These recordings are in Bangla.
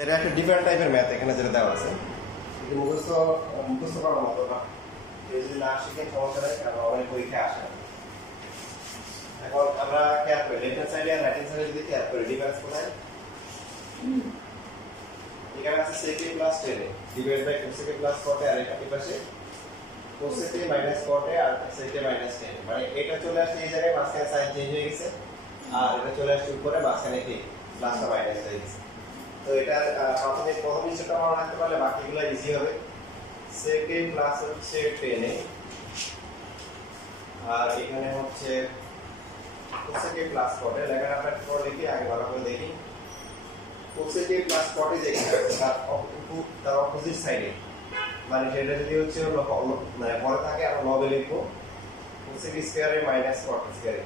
এটা একটা ডিফারেন্ট টাইপের ম্যাথ এখানে যেটা দেওয়া আছে, কিন্তু মুখস্থ করার মতো না। কেউ যদি না শিখে সমস্যা নেই, কারণ অনেক পরীক্ষায় আসে না। এখন আমরা খেয়াল করি লেফট হ্যান্ড সাইডে আর রাইট হ্যান্ড সাইডে যদি খেয়াল করি ডিফারেন্স কোথায়? এখানে আছে sec a plus 10 divide by cosec a plus 40 আর এটা পাশে cosec a মাইনাস 40 আর sec a মাইনাস 10, মানে এটা চলে আসছে এই জায়গায়, মাঝখানে সাইন চেঞ্জ হয়ে গেছে, আর এটা চলে আসছে উপরে মাঝখানে কি প্লাসটা মাইনাস হয়ে গেছে। তো এটা প্রথম নিচেটা মনে রাখতে পারলে বাকিগুলো ইজি হবে। sec a প্লাস হচ্ছে 10 আর এখানে হচ্ছে cosec a প্লাস 40, লেখাটা আমরা পর লিখি, আগে ভালো করে দেখি। cosec a প্লাস 40 যেখানে আছে তার অপোজিট সাইডে, মানে সেটা যদি হচ্ছে মানে পরে থাকে আমরা লবে লিখবো cosec square A minus 40 square,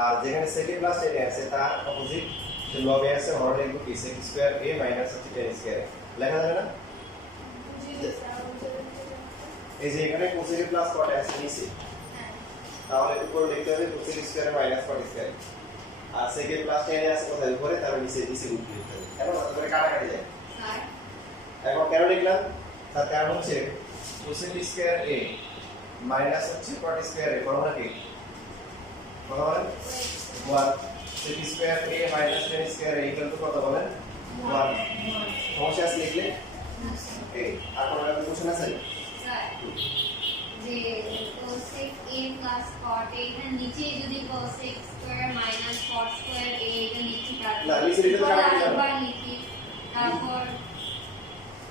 আর যেখানে sec a প্লাস 10 আছে তার অপোজিট যে লবে আছে হরে লিখবো কি sec square a minus 10 square. লেখা যাবে না? এই যে এখানে cosec a প্লাস 40 আছে নিচে, তাহলে উপরে লিখতে হবে cosec square A minus 40 square, আর sec a প্লাস 10 আছে কোথায় উপরে, তার নিচে রুট লিখতে হবে। কেন তাহলে কাটাকাটি যায়। এখন কেন লিখলাম? তার কারণ হচ্ছে cosec স্কয়ার a মাইনাস হচ্ছে 40 স্কয়ার a ফর্মুলা কি? কত বলেন? 1 sec square a minus 10 square a equal to কত বলেন? 1। সমস্যা আছে লিখলে? এই আর কোনো একটা কোশ্চেন আছে? স্যার যে cosec a প্লাস 40 এর নিচে যদি cosec square minus 40 square a এটা লিখি, তারপর না নিচে লিখলে তো কাটাকাটি যাবে। আবার লিখি, তারপর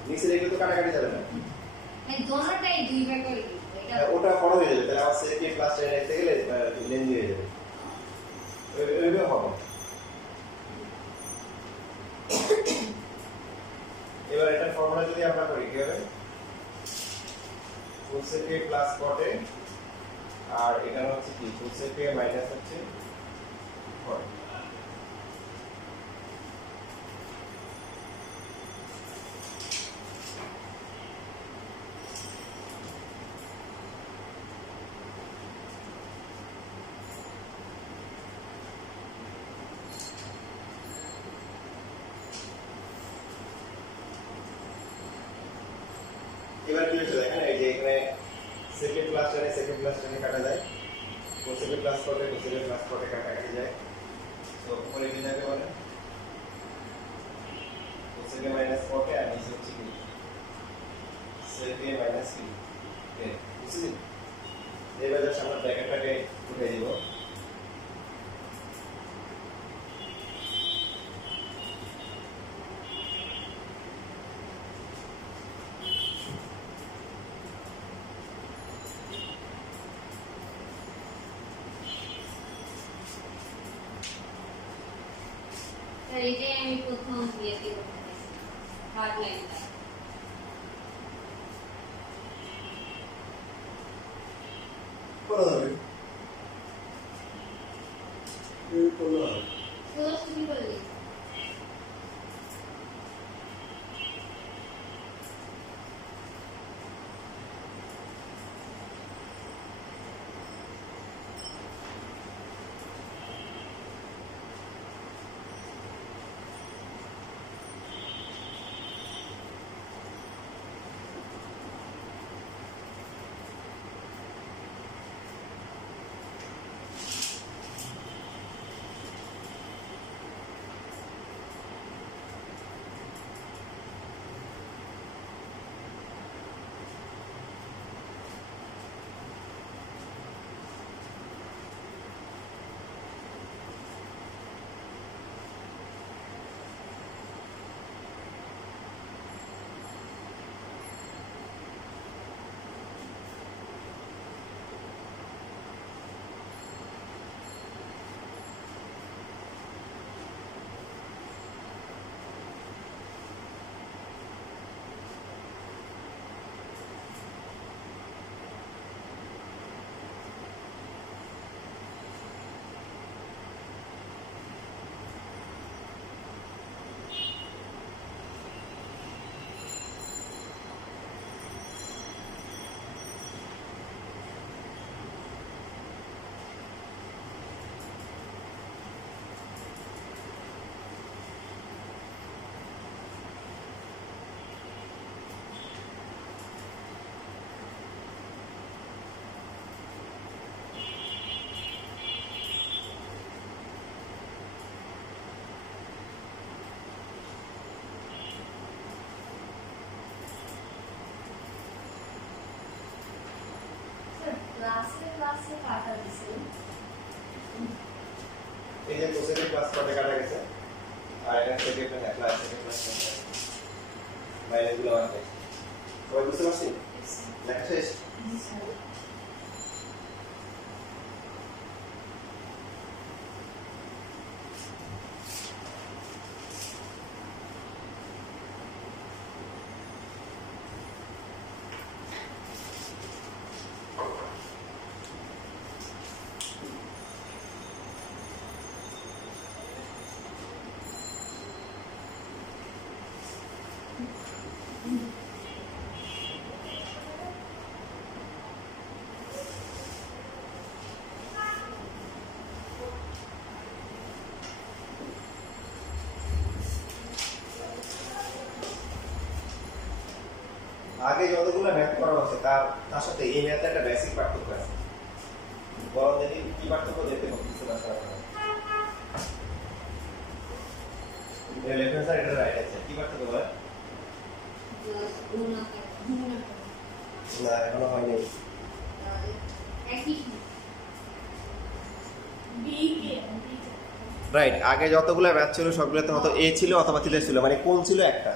নিচে লিখলে তো কাটাকাটি যাবে না। মানে দোনোটাই দুইবার করে লিখি, এটা ওটা বড় হয়ে যাবে, তাহলে আমার sec a প্লাস 10 লিখতে গেলে লেন্দি হয়ে যাবে, ওইভাবে হবে। এবার এটার ফর্মুলা যদি আমরা করি কি হবে? cosec a প্লাস 40 আর এখানে হচ্ছে কি cosec a মাইনাস হচ্ছে 40। এবার কি হচ্ছে দেখেন, এই যে এখানে sec a plus 10 sec a plus 10 কাটা যায়, cosec a plus 40 cosec a plus 40 কাটাকাটি যায়। তো উপরে কি যাবে বলেন? cosec a মাইনাস 40 আর নিচে হচ্ছে কি sec a মাইনাস 10, বুঝছেন? এবার জাস্ট আমরা ব্র্যাকেটটাকে উঠে দিব। স্যার এটাই আমি প্রথম ইয়েতে করতে চাইছি, থার্ড লাইনটা। করা যাবে এই করলে সোজা শুরু করলি ক্লাসে কাটা দিছে এই যে কোসেকের ক্লাস কটে কাটা গেছে আর এটা সেকেন্ড ক্লাস মাইনাস গুলো আছে সবাই বুঝতে পারছি লেখা শেষ আগে যতগুলো ম্যাথ করা হচ্ছে তার সাথে এই ম্যাথের একটা বেসিক পার্থক্য আছে বড় দেখি কি পার্থক্য দেখতে পাচ্ছি না স্যার এই লেফট হ্যান্ড সাইড এটা রাইট আছে কি পার্থক্য বলে না এখনো হয়নি রাইট আগে যতগুলো ম্যাথ ছিল সবগুলোতে হয়তো এ ছিল অথবা থিটা ছিল মানে কোণ ছিল একটা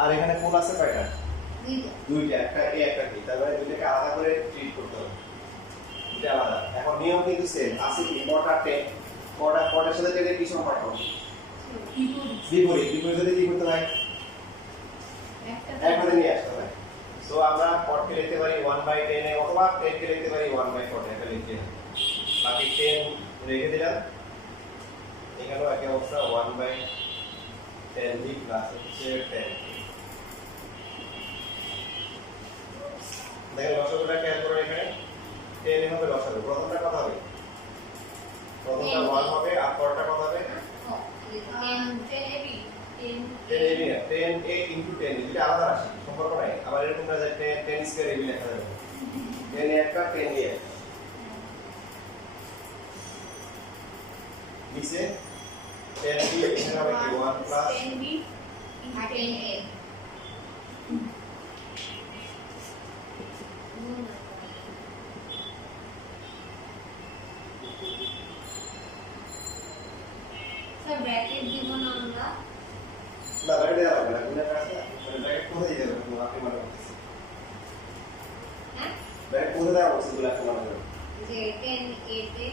আর এখানে কোণ আছে কয়টা দুইটা একটা এ একটা বি তার মানে দুইটাকে আলাদা করে ট্রিট করতে হবে এটা আলাদা এখন নিয়ম কিন্তু সেম আছে কি কটা 10 কটার সাথে 10 এর কি সম্পর্ক বিপরীত যদি কি করতে হয় একবারে নিয়ে আসতে হয় সো আমরা কটকে লিখতে পারি 1/10 এ অথবা 10 কে লিখতে পারি 1/4 এটা লিখতে বাকি 10 রেখে দিলাম এখানেও একই অবস্থা 1/10 বি প্লাস হচ্ছে 10 দেখেন লসাগুটা খেয়াল করে এখানে 10 এর হবে লসাগু প্রথমটা কত হবে প্রথমটা 1 হবে আর পরেরটা কত হবে 10a into 10 এটা আলাদা রাশি সম্পর্ক নাই আবার এরকম না যে 10 স্কয়ার এবি লেখা যাবে 10 এ একটা 10 দিয়ে নিচে 10b এখানে হবে কি 1 plus 10b into 10a bracket দিব না আমরা না ব্র্যাকেট দেওয়া হবে না কোনটা আছে ব্র্যাকেট কোথায় দিতে হবে আপনি মনে করতেছেন হ্যাঁ ব্র্যাকেট কোথায় দেওয়া আছে বলে আপনি মনে করেন যে 10 a তে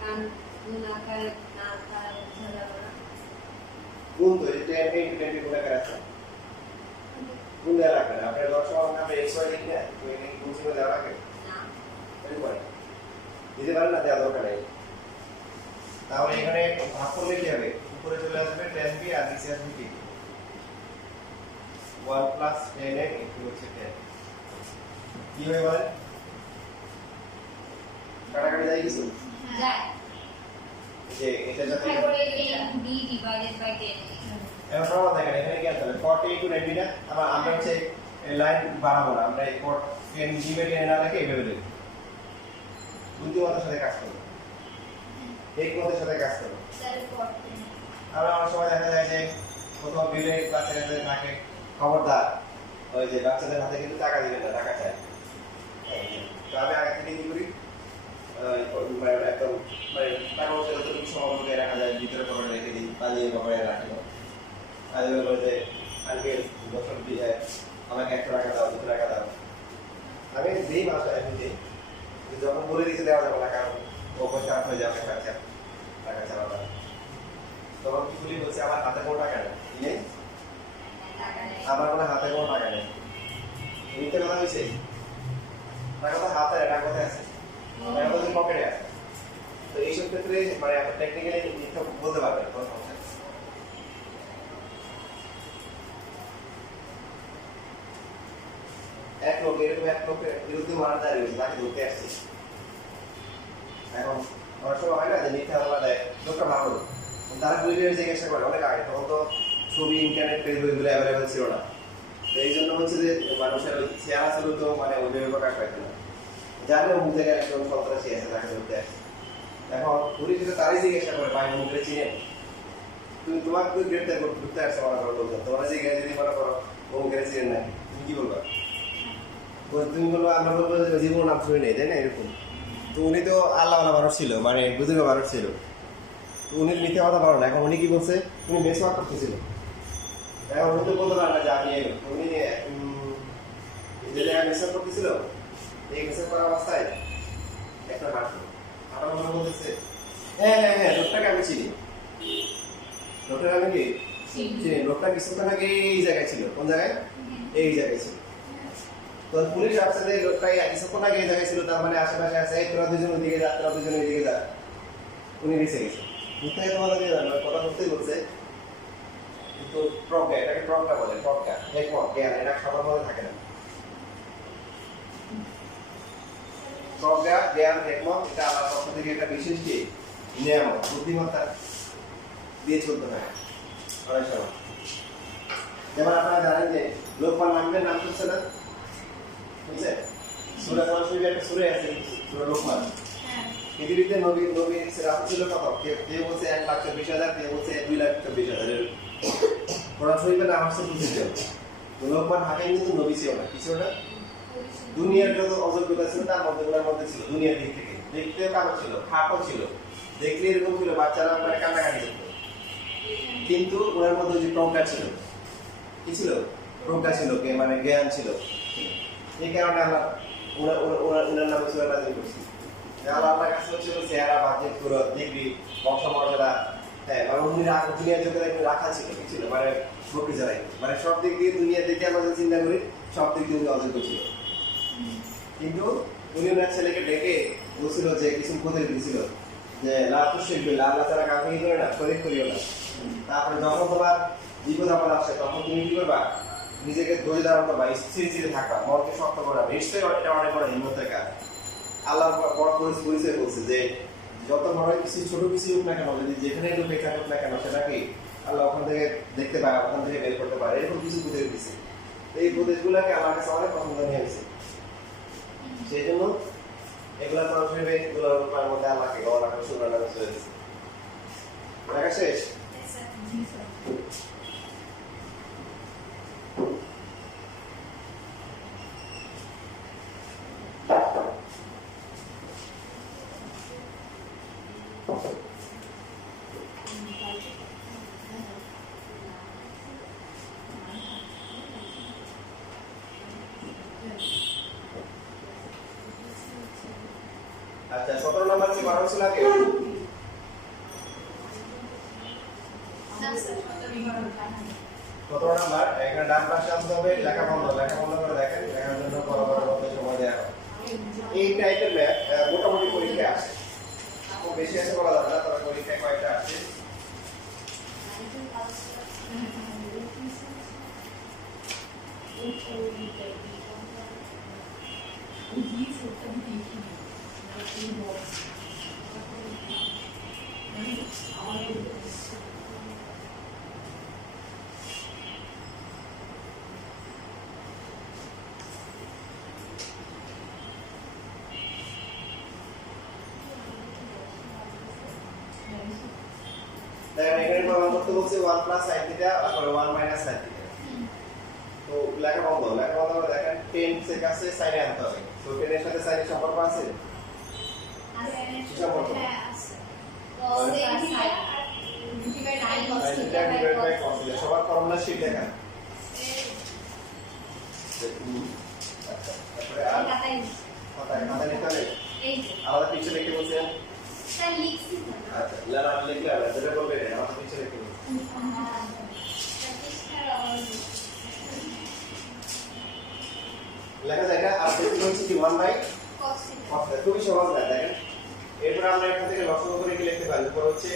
কান গুণাকার না আকার বোঝা যাবে না গুণ তো এই 10 এ 20 গুণ আকার আছে গুণ দেওয়া লাগবে না আপনি 10 সমান আপনি x y লিখি না তো এখানে গুণ চিহ্ন দেওয়া লাগবে না এরকম করে দিতে পারেন না দেওয়া দরকার নেই তাহলে এখানে ভাগ করলে কি হবে উপরে চলে আসবে 10b আর নিচে আসবে কি 1 প্লাস 10a ইনটু হচ্ছে 10 কি হবে বলেন কাটাকাটি যায় কিছু যায় যে এটা যাতে তারপরে 10b ডিভাইডেড বাই 10 এখন সবাই দেখেন এখানে কি আছে 40 ইনটু 90 না আমরা হচ্ছে লাইন বাড়াবো না আমরা এই 10 ডিভাইড না লিখে এভাবে লিখি বুদ্ধিমত্তার সাথে কাজ করব এই কোণের সাথে কাজ করব আমরা অনেক সময় দেখা যায় যে কোথাও বিলে বাচ্চাদের থাকে খবরদার ওই যে বাচ্চাদের হাতে কিন্তু টাকা দিবেন না টাকা চাই তো আমি আগে থেকে কি করি একদম মানে টাকা পয়সা যতটুকু সম্ভব করে রাখা যায় ভিতরে পকেটে রেখে দিই পালিয়ে পকেটে রাখি আগে বলে যে আঙ্কেল বছর দিয়ে আমাকে 100 টাকা দাও 200 টাকা দাও আমি দিই মাসে আমি দিই যখন বলে দিতে দেওয়া যাবে না কারণ ও পয়সা হয়ে যাবে খরচা টাকা চালানো তখন কি বলি বলছে আমার হাতে কোনো টাকা নেই আমার কোনো হাতে কোনো টাকা নেই মিথ্যে কথা হয়েছে টাকা তো হাতে টাকা কোথায় আছে টাকা তো পকেটে আছে তো এইসব ক্ষেত্রে মানে আপনি টেকনিক্যালি মিথ্যা বলতে পারবেন কোনো সমস্যা নেই এক লোক এরকম এক লোকের বিরুদ্ধে মারা দাঁড়িয়ে হয়েছে তাকে ধরতে আসছে এখন অনেক সময় হয় না যে মিথ্যা বলা দেয় লোকটা ভালো তারা পুলিশের জিজ্ঞাসা করে অনেক আগে তখন তো ছবি ইন্টারনেট ফেসবুক এগুলো অ্যাভেলেবেল ছিল না তো এই জন্য হচ্ছে যে মানুষের ওই চেহারা ছিল তো মানে ওইভাবে প্রকাশ পাইতো না জানে মুখ থেকে একজন সন্ত্রাসী আছে তাকে ধরতে আসছে এখন পুলিশ তারই জিজ্ঞাসা করে ভাই মুখে চিনে তুমি তোমাকে তুই গ্রেপ্তার করতে আসছে মনে করো লোকজন তোমার জিজ্ঞাসা যদি মনে করো মুখে চিনেন না তুমি কি বলবা তুমি বলবো আমরা বলবো যে জীবন নাম শুনে নেই তাই না এরকম তো উনি তো আল্লাহওয়ালা মানুষ ছিল, মানে বুজুর্গ মানুষ ছিল। তো উনি মিথ্যা কথা বলেন। এখন উনি কি বলছে, উনি মেসওয়াক করতেছিল। এখন উনি তো বলতে পারেন না যে আমি উনি যে জায়গায় মেসওয়াক করতেছিল, এই মেসওয়াক করা অবস্থায় একটা হাঁটলো, হাঁটার মনে বলতেছে হ্যাঁ হ্যাঁ হ্যাঁ লোকটাকে আমি চিনি। লোকটাকে আমি কি চিনি। লোকটা কিছুক্ষণ আগে এই জায়গায় ছিল। কোন জায়গায়? এই জায়গায় ছিল। তো পুলিশ আসছে যে লোকটা কিছুক্ষণ আগে এই জায়গায় ছিল, তার মানে আশেপাশে আছে, এই তোরা দুজন ওইদিকে যা, তোরা দুজন ওইদিকে যা। উনি বেঁচে গেছে। কোথায় তোমাদের কথা বলতেই বলছে, কিন্তু প্রজ্ঞা, এটাকে প্রজ্ঞা বলে। প্রজ্ঞা, একমত, জ্ঞান, এটা সবার মধ্যে থাকে না। প্রজ্ঞা, জ্ঞান, একমত, এটা আল্লাহর পক্ষ থেকে একটা বিশেষ কি নিয়ামত, বুদ্ধিমত্তা দিয়ে চলতে হয় অনেক সময়। যেমন আপনারা জানেন যে লোকমান নামের নাম শুনছে না? বুঝছে? সূরা শরীফে একটা সূরা আছে, সূরা লোকমান। পৃথিবীতে নবী রাসূল ছিল কত? কেউ বলছে 1,24,000, কেউ বলছে 2,24,000। কোরআন শরীফে নাম আসছে 25 জন। লোকমান হাকিম কিন্তু নবী ছিল না। কি ছিল না? দুনিয়ার যত অযোগ্যতা ছিল তার মধ্যে ওনার মধ্যে ছিল। দুনিয়ার দিক থেকে দেখতেও কালো ছিল, খাটো ছিল, দেখলে এরকম ছিল, বাচ্চারা মানে কান্নাকাটি করতো। কিন্তু ওনার মধ্যে যে প্রজ্ঞা ছিল, কি ছিল? প্রজ্ঞা ছিল, মানে জ্ঞান ছিল। এই কারণে আমরা ওনার নামে সূরা নাযিল করছি। আল্লাহর কাছে ছিল চেহারা, বাহ্যিক সুরত, ডিগ্রি, বংশমর্যাদা, হ্যাঁ, মানে দুনিয়ার জন্য রাখা ছিল, কি ছিল? মানে বকরি জড়াই, মানে সব দিক দিয়ে দুনিয়া দেখে আমরা যে চিন্তা করি সব দিক দিয়ে উনি অযোগ্য ছিল। কিন্তু উনি ওনার ছেলেকে ডেকে বলছিল যে কিছু উপদেশ দিয়েছিল যে লাতুশরিক বিল্লাহ, আল্লাহ তাআলা কাউকে কি করে না, শরীক করিও না। তারপরে যখন তোমার বিপদ আপদ আসে তখন তুমি কি করবা? নিজেকে ধৈর্য ধারণ করবা, স্থির থাকবা, মনকে শক্ত করবা। নিশ্চয়ই এটা অনেক বড় হিম্মতের কাজ। আল্লাহ বড় পরিচয় বলছে যে যত বড় কিছু ছোট কিছু হোক না কেন, যদি যেখানে একটু বেকার হোক না কেন, সেটাকে আল্লাহ ওখান থেকে দেখতে পায়, ওখান থেকে বের করতে পারে। এরকম কিছু উপদেশ দিচ্ছে। এই উপদেশগুলোকে আমার কাছে অনেক পছন্দনীয় হয়েছে। সেই জন্য এগুলা তো আসলে এগুলোর মধ্যে আল্লাহকে গণনা করে সুন্দর নামে চলে দিচ্ছে। দেখা শেষ? আচ্ছা, 17 নম্বর কি করা হয়েছিল আগে? 17 নম্বর এখানে ডান পাশে আসতে হবে, লেখা বন্ধ করে দেখেন, লেখার জন্য বরাবর মধ্যে সময় দেওয়া হয়। এই টাইপের ম্যাথ মোটামুটি পরীক্ষায় আসে, খুব বেশি আছে বলা যাবে না, তবে পরীক্ষায় কয়েকটা আসে। দেখেন এখানে প্রমাণ করতে বলছে 1 প্লাস sin থিটা আর 1 মাইনাস sin থিটা। তো লেখা বন্ধ করে দেখেন 10 এর কাছে sin এ আনতে হবে। তো 10 এর সাথে sin এর সম্পর্ক আছে? কি সম্পর্ক? সবার ফর্মুলা শিট দেখা। তারপরে আর খাতায় লিখতে হবে। আলাদা পিছনে লিখতে বলছেন? স্যার লিখছি তো। আচ্ছা, লেখা লিখলে হবে, যেটা বলবে আলাদা পিছনে লিখতে বলছেন। লেখা দেখা আর দেখতে হচ্ছে কি 1 বাই cos থিটা। খুবই সহজ না, দেখেন। এরপর আমরা এখান থেকে লসাগু করে কি লিখতে পারি? উপর হচ্ছে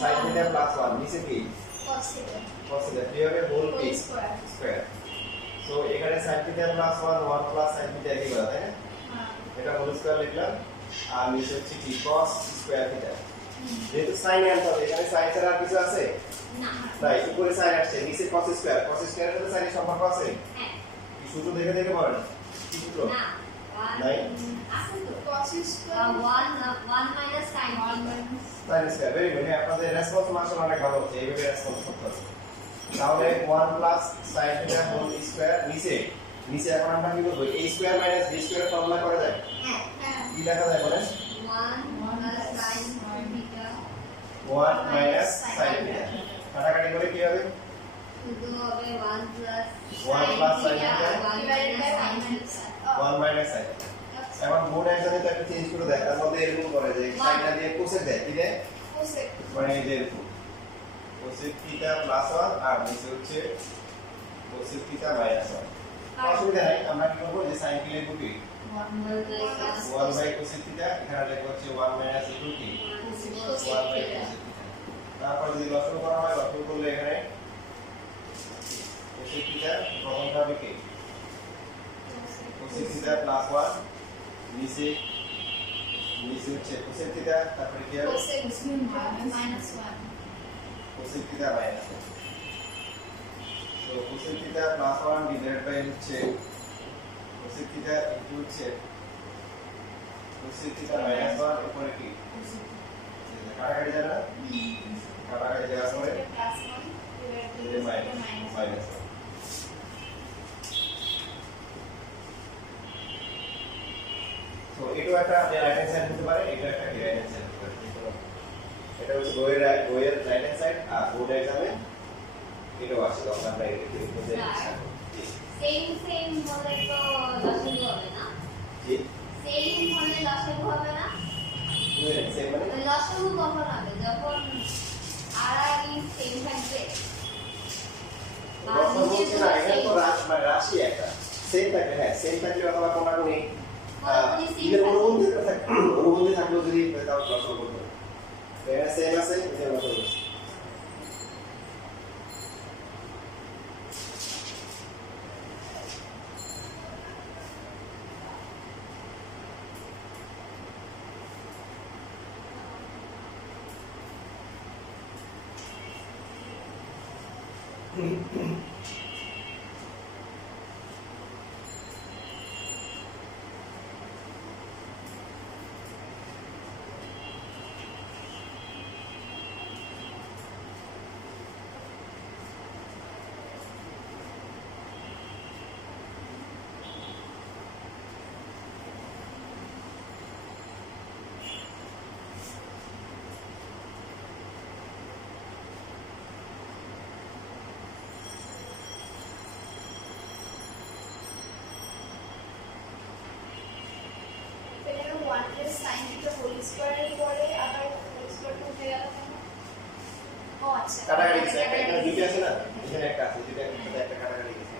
sin থিটা প্লাস 1, নিচে কি cos থিটা। cos থিটা কিভাবে হোল পি স্কয়ার। সো এখানে sin theta plus 1 plus sin theta কি বলা, তাই না? হ্যাঁ, এটা হোল স্কয়ার লিখলাম আর নিচে হচ্ছে কি cos স্কয়ার থিটা। যেহেতু sin এর হবে, এখানে sin ছাড়া আর কিছু আছে না, নাই, উপরে sin আসছে, নিচে cos স্কয়ার এর সাথে sin এর সম্পর্ক আছে? হ্যাঁ, কি সূত্র দেখে বলেন, কি সূত্র? না, নাই, আছে তো cos square 1 minus sin 1 minus sin square. Very good, আপনাদের রেসপন্স মার্কস অনেক ভালো হচ্ছে, এইভাবে রেসপন্স করতে হবে। তাহলে 1 plus sin theta whole square, নিচে এখন আমরা কি করব? a square minus b square formula করা যায়? হ্যাঁ, কি কি লেখা যায় বলেন 1 plus sin theta 1 minus sin theta কাটাকাটি করে কি হবে শুধু হবে 1 plus 1 plus sin theta 1 minus sin theta 1 minus sin theta এখন বোর্ড একজনে তো একটা চেঞ্জ করে দেয় তার মধ্যে এরকম করে যে সাইনটা দিয়ে কোসেক দেয় কি দেয় cosec মানে এই যে কোসেক থিটা প্লাস 1 আর নিচে হচ্ছে কোসেক থিটা মাইনাস 1 অসুবিধা নাই আমরা কি করব যে সাইন কি লিখব কি 1 বাই কোসেক থিটা এখানে লেখা হচ্ছে 1 মাইনাস ইকুয়াল কি 1 বাই কোসেক থিটা তারপর যদি লসাগু করা হয় লসাগু করলে এখানে কোসেক থিটা প্রথমটা হবে কি কোসেক থিটা প্লাস 1 নিচে হচ্ছে কোসেক থিটা তারপরে কি হবে cosec minus 1 cosec theta minus 1 so cosec theta plus 1 divided by হচ্ছে কোসেক থিটা ইনটু হচ্ছে কোসেক থিটা মাইনাস 1 উপরে কি কাটাকাটি যাবে না কাটাকাটি যাওয়ার পরে মাইনাস 1 তো এটা একটা আপনি রাইট হ্যান্ড সাইড হতে পারে এটা একটা রাইট হ্যান্ড সাইড হতে পারে এটা হচ্ছে গোয়ের রাইট হ্যান্ড সাইড আর বোর্ড এক্সামে এটাও আছে তখন আমরা এটা বুঝে সেম হলে তো লসাগু হবে না জি সেম হলে লসাগু হবে না সেম মানে লসাগু কখন হবে যখন আর সেম থাকবে লসাগু হচ্ছে না এখানে তো রাশি একটা সেম থাকে হ্যাঁ সেম থাকলে অথবা কোনাকুনি এর অনুবন্ধী থাকলেও যদি তাও লসাগু করতে হবে এখানে সেম আছে এখানে লসাগু আছে sin theta whole square এর পরে আবার whole square টা উঠে গেল কেন ও আচ্ছা কাটাকাটি গেছে একটা দুটো আছে না এখানে একটা আছে দুটো একটা কাটাকাটি গেছে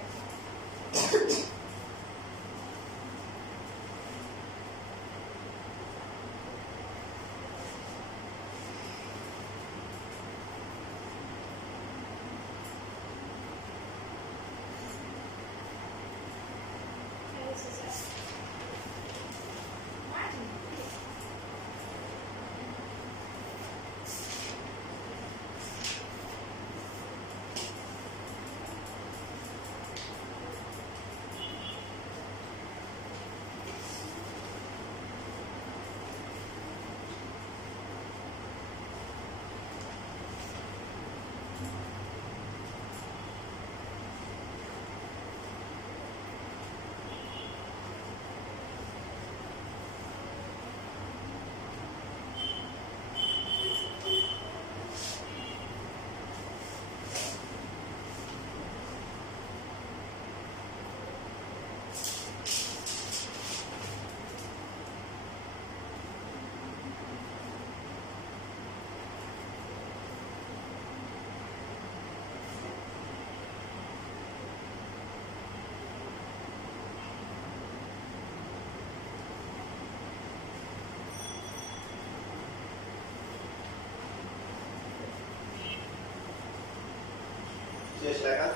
শেষ লেখা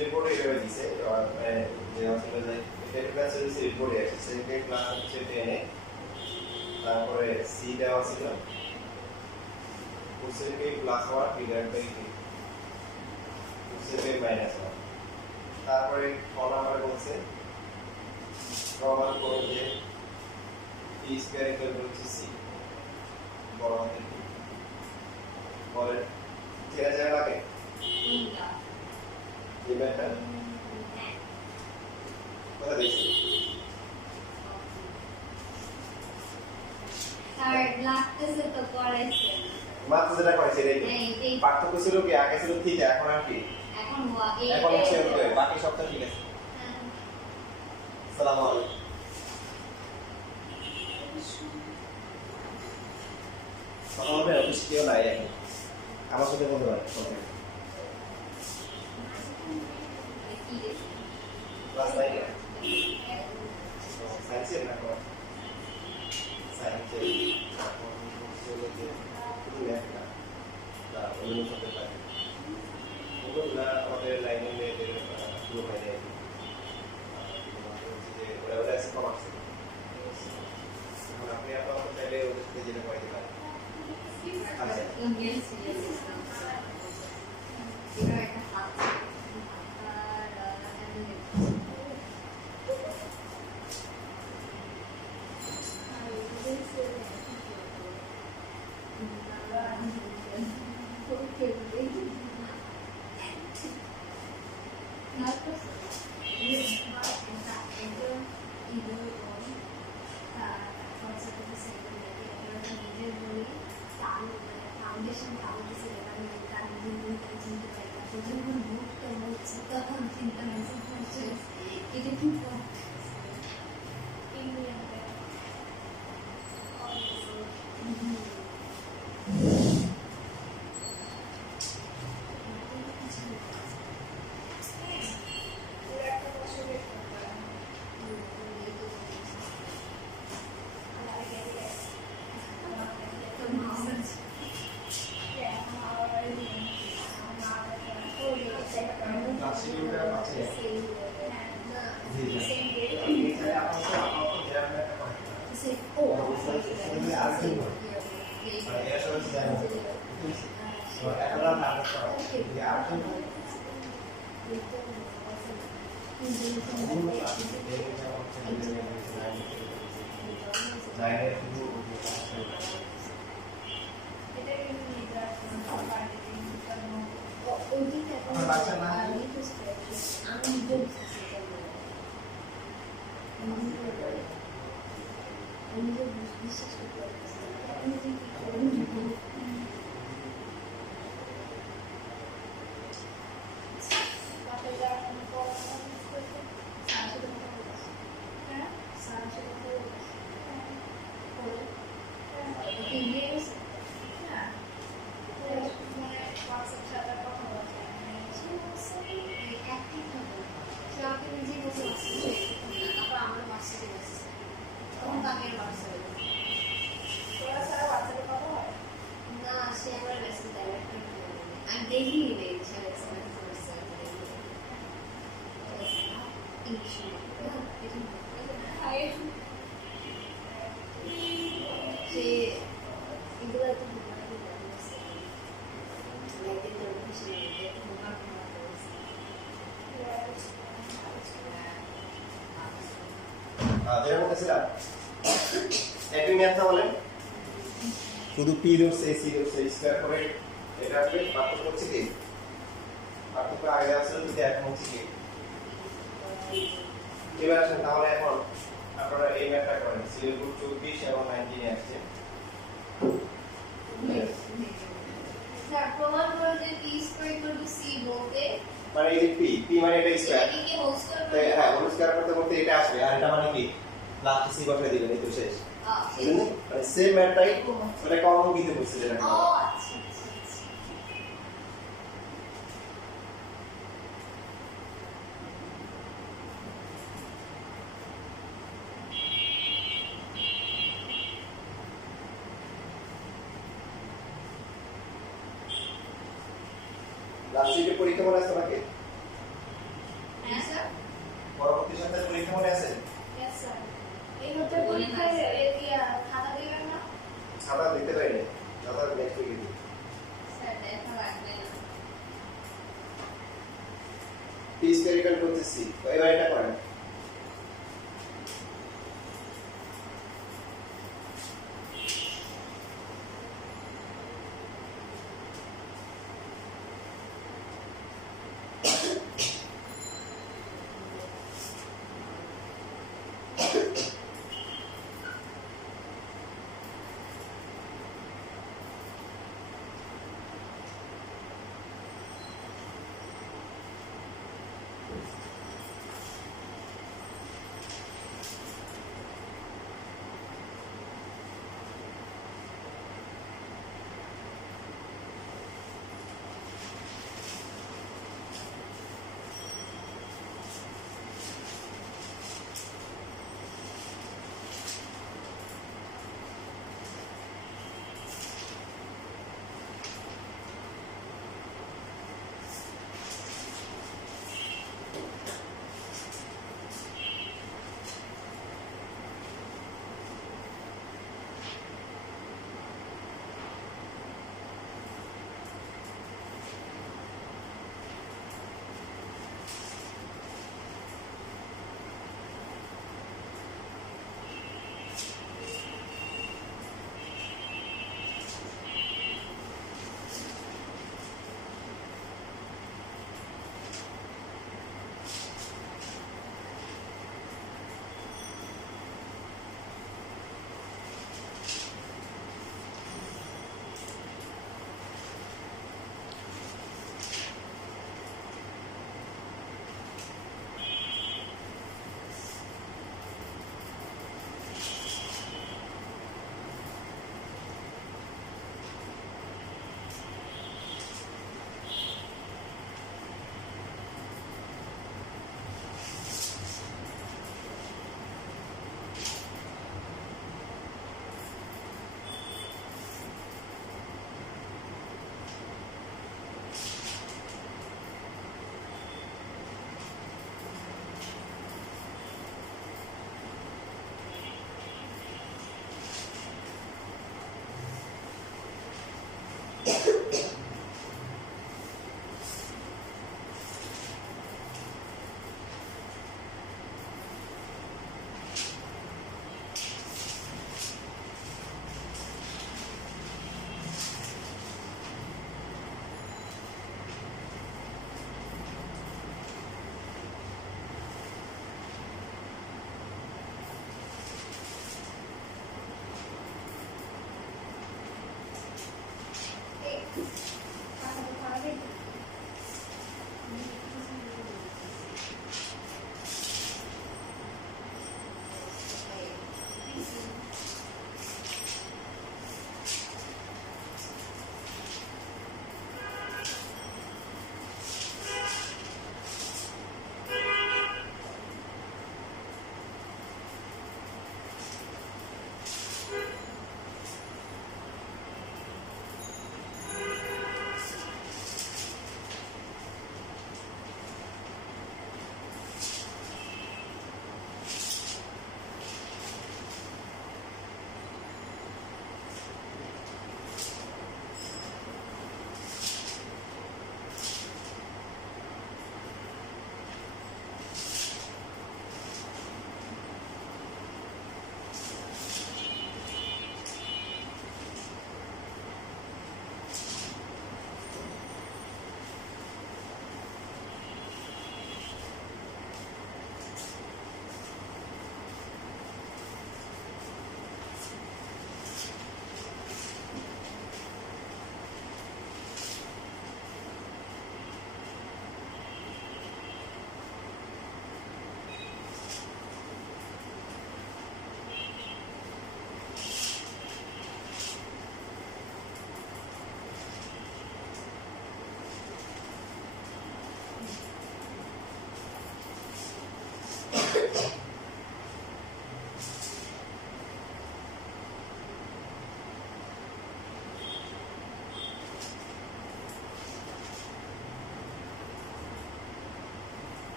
রিপোর্টে এভাবে দিছে যে আসলে এটা ক্লাস হচ্ছে রিপোর্টে আছে সেকেন্ড ক্লাস হচ্ছে 10 এ তারপরে সি দেওয়া ছিল cosec plus 1 divide by 3 cosec minus 1 তারপরে ক নাম্বারে বলছে প্রমাণ করো যে T square equal to C বড় হাতের T বলে চেনা যায় লাগে কোনটা এই ম্যাথটা হ্যাঁ কথা দিয়েছি স্যার লাগতেছে তো করাইছে মাত্র যেটা করেছে রে হ্যাঁ এই পার্থক্য ছিল কি আগে ছিল থিটা এখন আর কি এখন এই এখন হচ্ছে বাকি সবটা ঠিক আছে হ্যাঁ আসসালামু আলাইকুম কথা হবে অফিস কেউ নাই এখন আমার সাথে বলতে পারে ক্লাস নাই সায়েন্সের না কোন সায়েন্সের চলে যে শুধু ম্যাথটা না অন্য সাথে পারে ওগুলো আমাদের লাইনে মেয়েদের শুরু হয় যায় যে ওরা আছে কমার্স এখন আপনি আপনার চাইলে ওদের সাথে যেতে পারতে পারেন ইংলিশ এটা একটা হাত এটা কি যেটা বলতেছিলাম একই ম্যাথটা বলেন শুধু P roots A C roots square করে এটা আসবে পার্থক্য হচ্ছে কি পার্থক্য আগে আসলে কিন্তু এখন হচ্ছে কি এবার আসেন তাহলে এখন আপনারা এই ম্যাথটা করেন সি রুট 24 এবং 19 আসছে স্যার প্রমাণ করো যে p স্কয়ার c বলতে মানে এই যে পি মানে এটা স্কয়ার এটাকে হোল স্কয়ার তাই হ্যাঁ হোল স্কয়ার করতে করতে এটা আসবে আর এটা মানে কি লাস্ট সি বসাই দিবেন এই তো শেষ বুঝলেন মানে সেম ম্যাথটাই মানে কমন দিতে বলছে যেটা ও আচ্ছা লাস্ট উইকে পরীক্ষা মনে আছে নাকি হ্যাঁ স্যার পরবর্তী সপ্তাহে পরীক্ষা মনে আছে यस স্যার এই হতে পরীক্ষায় এরিয়া খাতা দিবেন না খাতা দিতে পারিনি খাতা নেক্সট উইকে দিই স্যার দেখা লাগবে না পি স্কয়ার ইকুয়াল টু হচ্ছে সি। তো এবার এটা করেন।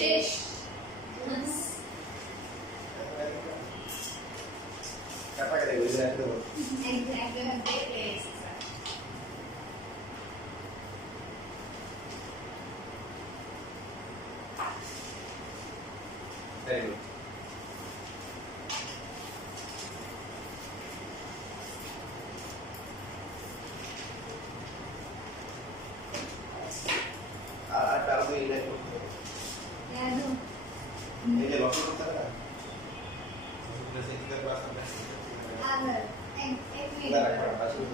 শেষ কাটা গেলে বুঝে রাখতে হবে ভেরি গুড আর তার মধ্যে ইনলাইন করতে হবে এই যে লক্ষ্য করতে হবে না সেটা সেটা ক্লাস করতে হবে না রাখা আসলে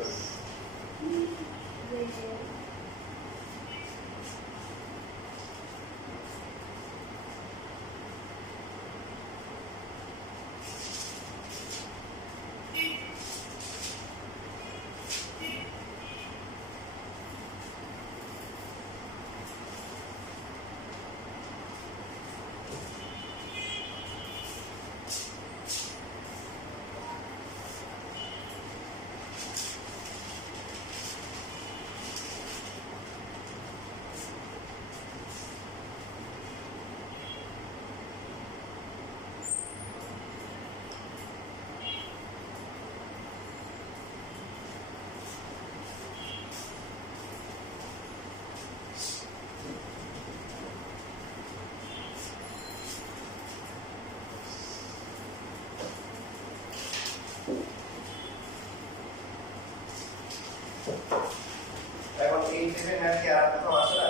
এখন এই টিপে ম্যাথ কি আর কোথাও আছে না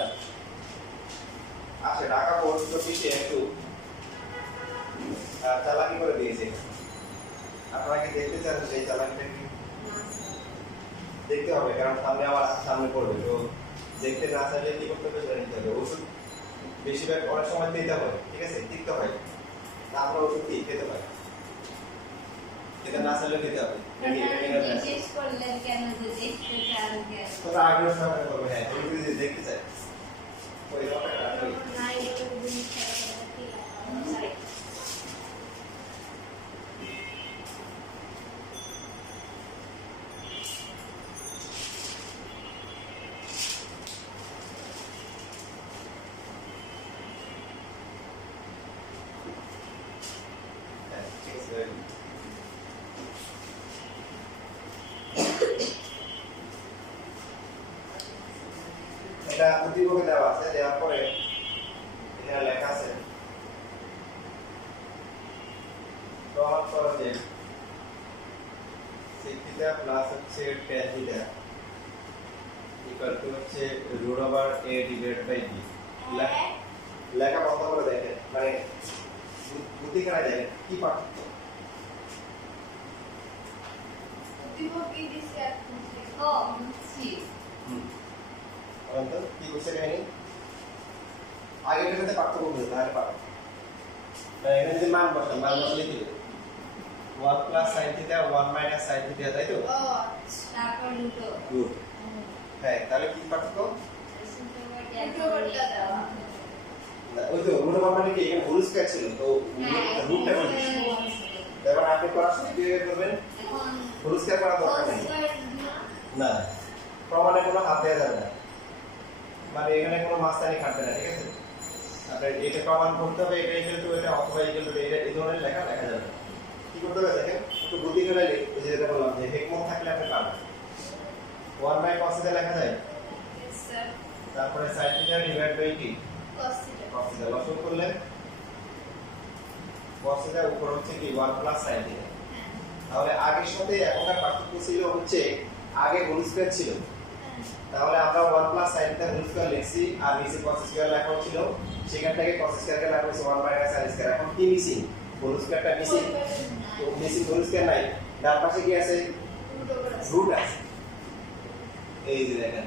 আছে ঢাকা বোর্ড তো পিছিয়ে একটু চালাকি করে দিয়েছে আপনারা কি দেখতে চান সেই চালাকিটা কি দেখতে হবে কারণ সামনে আবার সামনে পড়বে তো দেখতে না চাইলে কি করতে হবে সেটা নিতে হবে ওষুধ বেশিরভাগ অনেক সময় দিতে হয় ঠিক আছে টিকতে হয় তারপর ওষুধ কি খেতে হয় এটা না চাইলে খেতে হবে জিজ্ঞেস করলেন কেন যে দেখতে চান কেন তোমরা আগ্রহ সহকারে করবে হ্যাঁ তুমি যদি দেখতে চাই ওই ব্যাপারটা রাখবে না এটা জিনিস ঠিক আছে হ্যাঁ ঠিক আছে very good. এটা উদ্দীপকে দেওয়া আছে দেওয়ার পরে এখানে লেখা আছে প্রমাণ করো যে sec থিটা প্লাস হচ্ছে tan থিটা ইকুয়াল টু হচ্ছে root over a divided by b লেখা বন্ধ করে দেখেন মানে বুদ্ধি করা যায় কি পার্থক্য ও জি অন্তত কি বুঝতে পারেনি আগের সাথে পার্থক্য বুঝতে তাহলে পারো এখানে যে মান বসলে কি হবে 1 plus sin theta 1 minus sin theta তাই তো তারপর দুটো গুড হ্যাঁ তাহলে কি পার্থক্য না ওই তো রুট ওভার মানে কি এখানে হোল স্কয়ার ছিল তো রুটটা বলি এবার আপনি করার সময় কি করবেন এখন হোল স্কয়ার করা দরকার নেই না প্রমাণে কোনো হাত দেওয়া যাবে না মানে এখানে কোনো মাস্তানি খাটবে না ঠিক আছে আপনার এটা প্রমাণ করতে হবে এটা ইকুয়াল টু এটা অথবা ইকুয়াল টু এটা এই ধরনের লেখা যাবে না কি করতে হবে দেখেন একটু বুদ্ধি করে ওই যে যেটা বললাম যে হেকমত থাকলে আপনি পারবেন 1 বাই cos থিটা লেখা যায় তারপরে sin থিটা ডিভাইড বাই কি cos থিটা লসগু করলে cos থিটা উপর হচ্ছে কি 1 প্লাস sin থিটা তাহলে আগের সাথে এখনকার পার্থক্য ছিল হচ্ছে আগে হোল স্কয়ার ছিল তাহলে আমরা 1 plus sin theta whole square লিখছি আর নিচে cos স্কয়ার লেখা ছিল সেখান থেকে cos স্কয়ার কে লেখা হয়েছে 1 মাইনাস sin স্কয়ার এখন কি মিসিং হোল স্কয়ারটা মিসিং তো মিসিং হোল স্কয়ার নাই ডান পাশে কি আছে রুট আছে এই যে দেখেন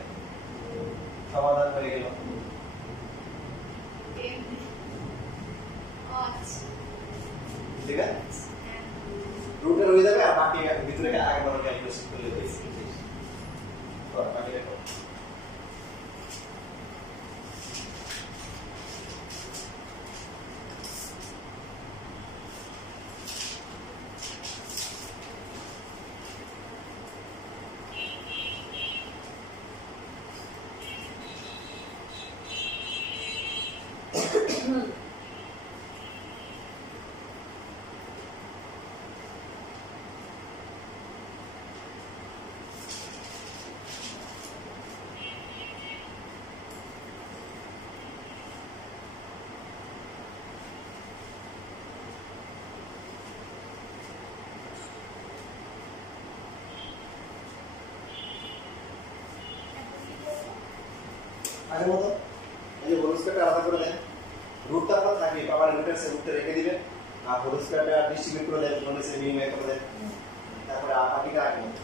সমাধান হয়ে গেল ঠিক আছে রুটে রয়ে যাবে আর বাকি ভিতরে আগে বড় ক্যালকুলেশন করলে হয়েছে বাকি দেখো আগের মতো এই যে হোল স্কয়ারটা আলাদা করে দেন, রুটটা আপনার থাকবে, পাওয়ার রুটটা রেখে দিবেন, আর হোল স্কয়ারটা ডিস্ট্রিবিউট করে দেন, মানে সে মিনিমাইজ করে দেন, তারপরে বাকিটা আগের মতো।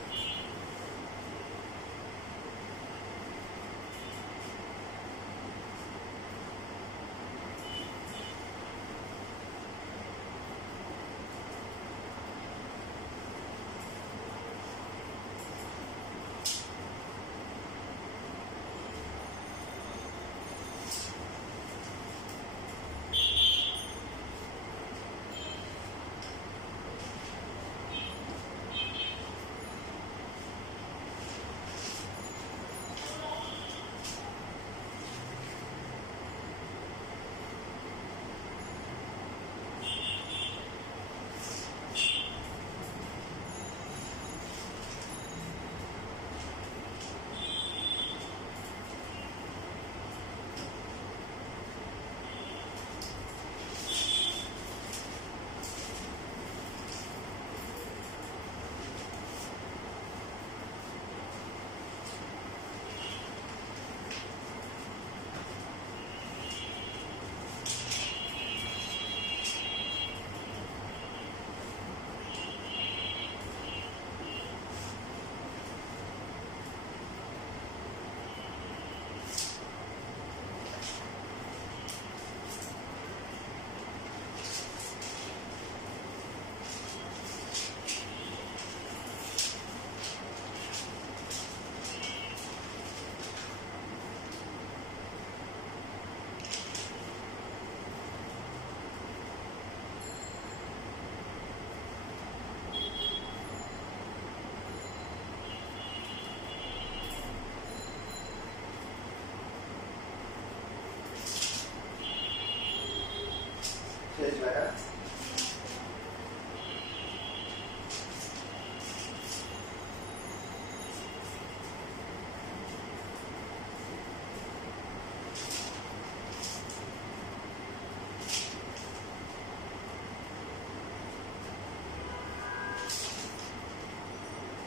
শেষ লেখা।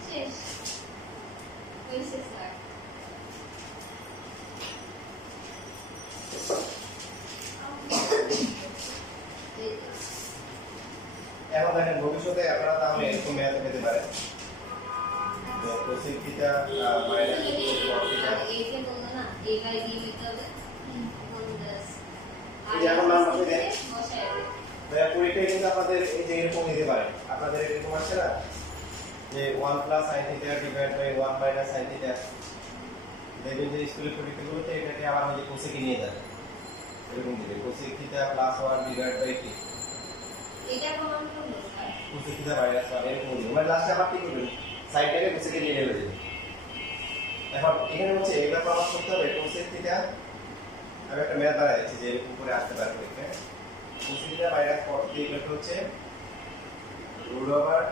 শেষ হয়েছে স্যার। এখন দেখেন ভবিষ্যতে আপনারা তাহলে এরকম ম্যাথ পেতে পারেন, যে cosec theta minus cot theta. এইটা বললো না a বাই b হইতে হবে কোন দাস এই যে এখন মান বসিয়ে দেন। বসায় দেন। ভাইয়া পরীক্ষায় কিন্তু আপনাদের এই যে এরকম নিতে পারে, আপনাদের এরকম আসছে না যে 1 plus sin theta divide by 1 minus sin theta. দেখবেন যে স্কুলের পরীক্ষাগুলোতে এটাকে আবার আমাদের কোসেকে নিয়ে যাবে, এরকম দিবে cosec theta plus 1 divide by কি এটা প্রমাণ করব স্যার। কোসেক থিটা মাইনাস 1 এরকম দিবে, মানে লাস্টে আবার কি করবেন সাইডটাকে কোসেকে নিয়ে নেবে দেবেন। এখন এখানে হচ্ছে এটা প্রমাণ করতে হবে কোসেক থিটা, আমি একটা ম্যাথ বানাই দিচ্ছি যে এরকম করে আসতে পারে পরীক্ষায়। Cosec theta minus cot theta এটা হচ্ছে root over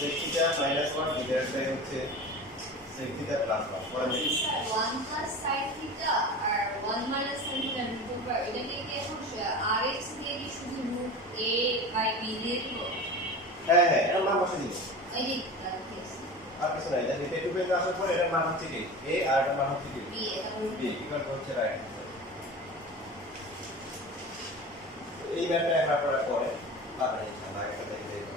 sec theta minus 1 divided by হচ্ছে sec theta plus 1 পরে দেখি। স্যার 1 প্লাস sin থিটা আর 1 minus sin theta root over এটাকে কি এখন rx দিয়ে কি শুধু রুট a বাই b দিয়ে দিব? হ্যাঁ হ্যাঁ এর মান বসে দিব, এই যে তাহলে ঠিক আছে আর কিছু নাই। দেখি পেটু পেটু আসার পর এর মান হচ্ছে কি a আর এর মান হচ্ছে কি b এটা রুট b ইকুয়াল হচ্ছে রাইট। এই ম্যাথটা একবার পড়া পরে পাবেন ইনশাআল্লাহ, একটা দেখে দেব।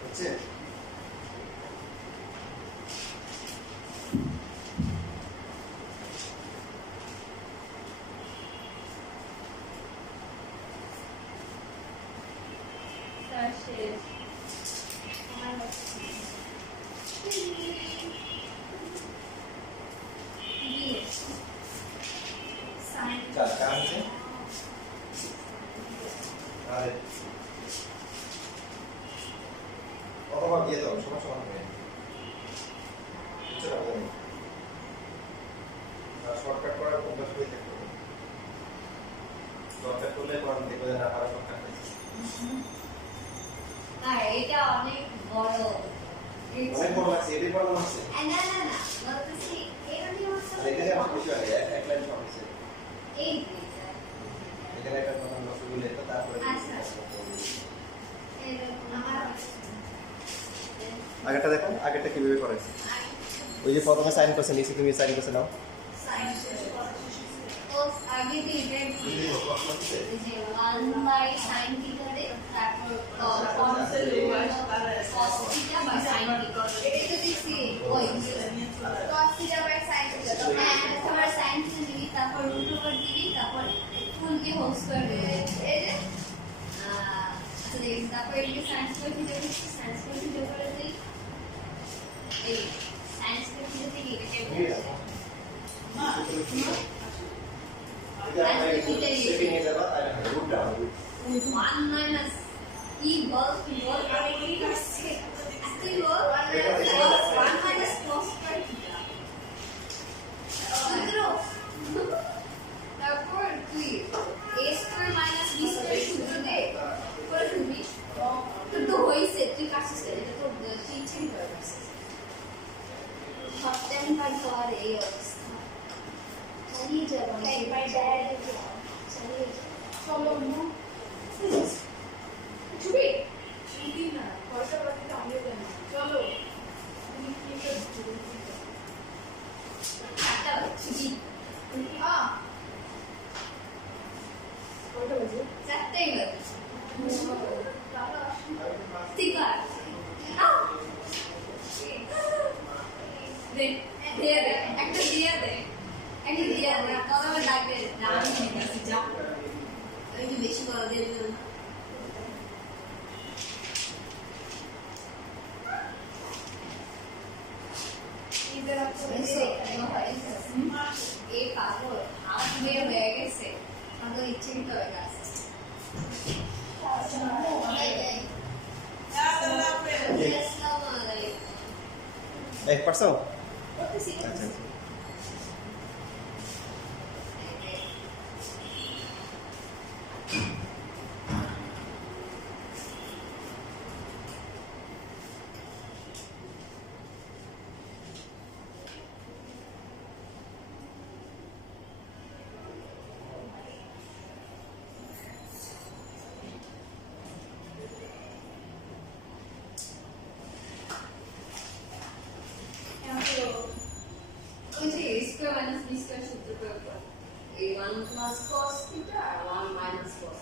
হচ্ছে চার কার হচ্ছে আরে অথবা দিয়ে দাও সমান সমান হবে কিছু হবে না শর্টকাট করার অভ্যাস হয়ে থাকতে হবে শর্টকাট করলে কোন দেখবে না আর শর্টকাট না এটা অনেক বড় অনেক বড় লাগছে এটাই বড় লাগছে না না না বলতেছি এটা দিয়ে এখানে আমার কিছু আগে এক লাইন সব আছে এই এখানে একটা কথা নষ্ট করলে তো তারপরে আগেরটা দেখো আগেরটা কিভাবে করে ওই যে প্রথমে সাইন করছে নিচে তুমি সাইন করছে নাও আগে দিয়ে যে 1 বাই sin থিটা রে তারপর cos theta by sin theta এটা তো দিছি ওই cos theta by sin theta তো হ্যাঁ তারপর sin থিটা দিবি তারপর রুট ওভার দিবি তারপর ফুল কি হোল স্কয়ার এই যে আচ্ছা দেখি তারপর এই sin স্কয়ার থিটা দিচ্ছি sin স্কয়ার থিটা করে দিই এই sin স্কয়ার থিটা থেকে এটা কেমন সেভিং এ যাবা আর root down 1 minus e ball আর কি করছে আসলে বল 1 minus cos square theta তারপর তুই a square minus b square সূত্র দে করে তুমি তো হইছে তুই কাছিস এটা তো তুই ঠিক করে রাখছিস সপ্তম কাজ করে এই অবস্থা চালিয়ে যাবো একবার ডায়াগ্রাম চালিয়ে চলো না ছবি ছবি না পয়সা পাতি আমি দেব চলো তুমি কি করছো টাটা ছবি কত বাজে 4টা বাজে ঠিক আছে দে দে একটা দিয়ে দে একটা দিয়ে দে কতবার লাগবে দাম নিয়ে গেছি যা একটু বেশি করে দিয়ে দিল না এই পাগল আমার বের হয়ে গেছে আমাদের ইচ্ছে কিন্তু হয়ে গেছে এই পারছো? করতেছি আচ্ছা করতেছি। ওই যে a square minus b square সূত্র প্রয়োগ করো। a1 প্লাস cos থিটা আর 1 মাইনাস cos